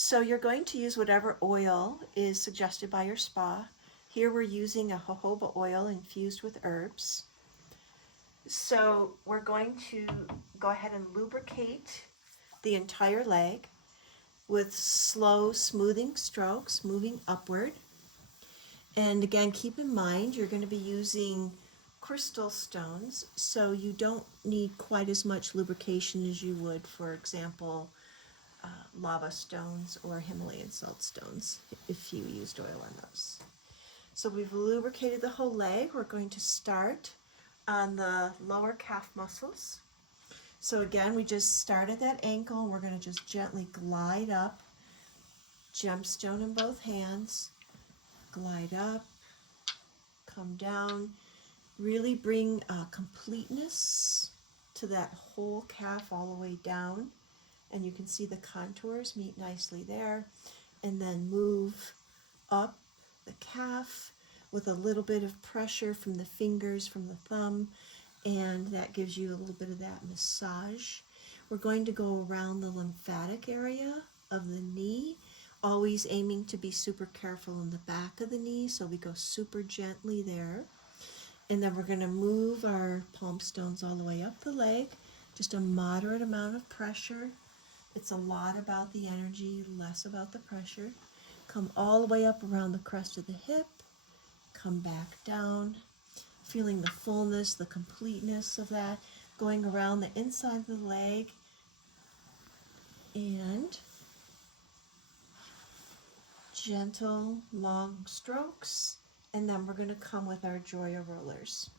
So you're going to use whatever oil is suggested by your spa. Here we're using a jojoba oil infused with herbs. So we're going to go ahead and lubricate the entire leg with slow smoothing strokes moving upward. And again, keep in mind you're going to be using crystal stones, so you don't need quite as much lubrication as you would, for example, lava stones or Himalayan salt stones if you used oil on those. So we've lubricated the whole leg. We're going to start on the lower calf muscles. So again, we just start at that ankle and we're going to just gently glide up, gemstone in both hands, glide up, come down, really bring completeness to that whole calf all the way down. And you can see the contours meet nicely there. And then move up the calf with a little bit of pressure from the fingers, from the thumb, and that gives you a little bit of that massage. We're going to go around the lymphatic area of the knee, always aiming to be super careful in the back of the knee, so we go super gently there. And then we're going to move our palm stones all the way up the leg, just a moderate amount of pressure. It's a lot about the energy, less about the pressure. Come all the way up around the crest of the hip, come back down, feeling the fullness, the completeness of that, going around the inside of the leg, and gentle, long strokes, and then we're going to come with our Joya rollers.